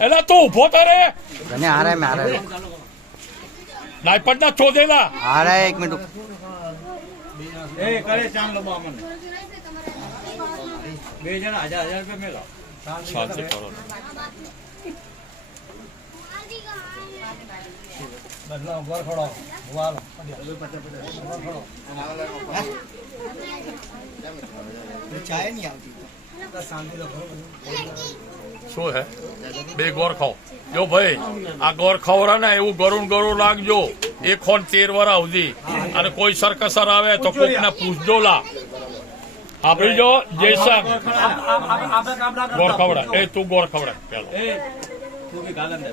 એલા તું ઉભો તારે ધને આ રહા મેં નાયપટ ના ચોદેલા आ रहा है 1 मिनट એ કરે ચાંદ લંબા મને બે જણા 1000 રૂપિયા મેલો શાંતિ કરો બદલા ગોર ખડો ભુવાલો ચાય નહીં આવતી શાંતિ તો શું હે બે ગોર ખાઓ જો ભાઈ આ ગોર ખવરા ને એવું ગરુણ ગરુણ લાગજો 113 વરા સુધી અને કોઈ સરકસર આવે તો કોક ને પૂછજો લા આપણી જો જયસન ગોર ખવડા એ તું ગોર ખવડા પેલો તું બી ગાલન દે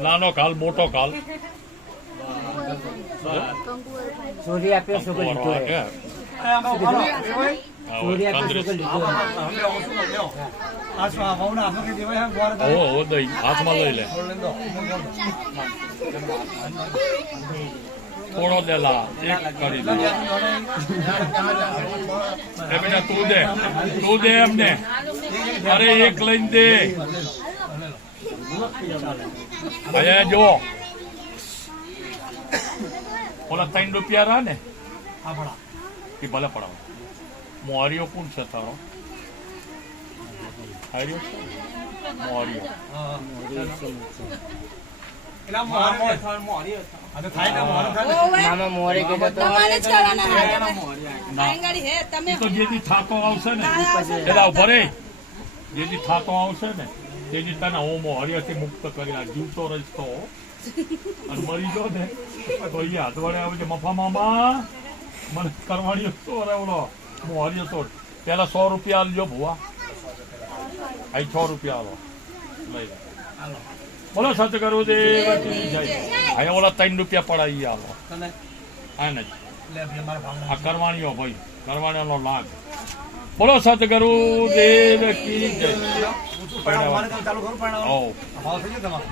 નાનો કાલ મોટો કાલ सूर्य आप्यो सुको લીધો है सूर्य आप्यो सुको લીધો है આ સ્વા ભાવના આપણે દેવાય ગોર ઓ દઈ હાથમાં લઈ લે થોડો દેલા એક કરી દે એ બેટા તું દે એમને અરે એક લઈને દે અહીંયા જો ઓલા 3 રૂપિયા રહ્યા ને આપણા એ ભલે પડાવો મોરિયો કોણ છે તારો હાર્યો છે મોરિયો એલા મોરી આ થાય ને મોરી થાય मामा मोरे के तो તમારે જ કરવાના ના. આંગળી હે તમે એ તો જેથી થાતો આવશે ને એલા ઉભા રે જેથી થાતો આવશે ને તેની તને હું મોરિયાથી મુક્ત કરી આ જીવતો રહીશ તો અને મરી ગયો ને તો એ હાથ વડે આવે છે મફા મામા મને કરવાણીઓ તો અરે ઓલો મોરિયો તો પેલા 100 રૂપિયા આલજો ભુવા અહીં 6 રૂપિયા આલો લઈ લે બોલો સતગુરુ દેવ કી જય અહીંયા ઓલા 3 રૂપિયા પડાવી આલો તને હા ને લે બે મારા ભાવના આ કરવાણીઓ ભાઈ કરવાણીઓનો લાગ બોલો સતગુરુ દેવ કી જય મારે ચાલુ કરું પણ ઓ ભાવ થઈ ગયો તમારો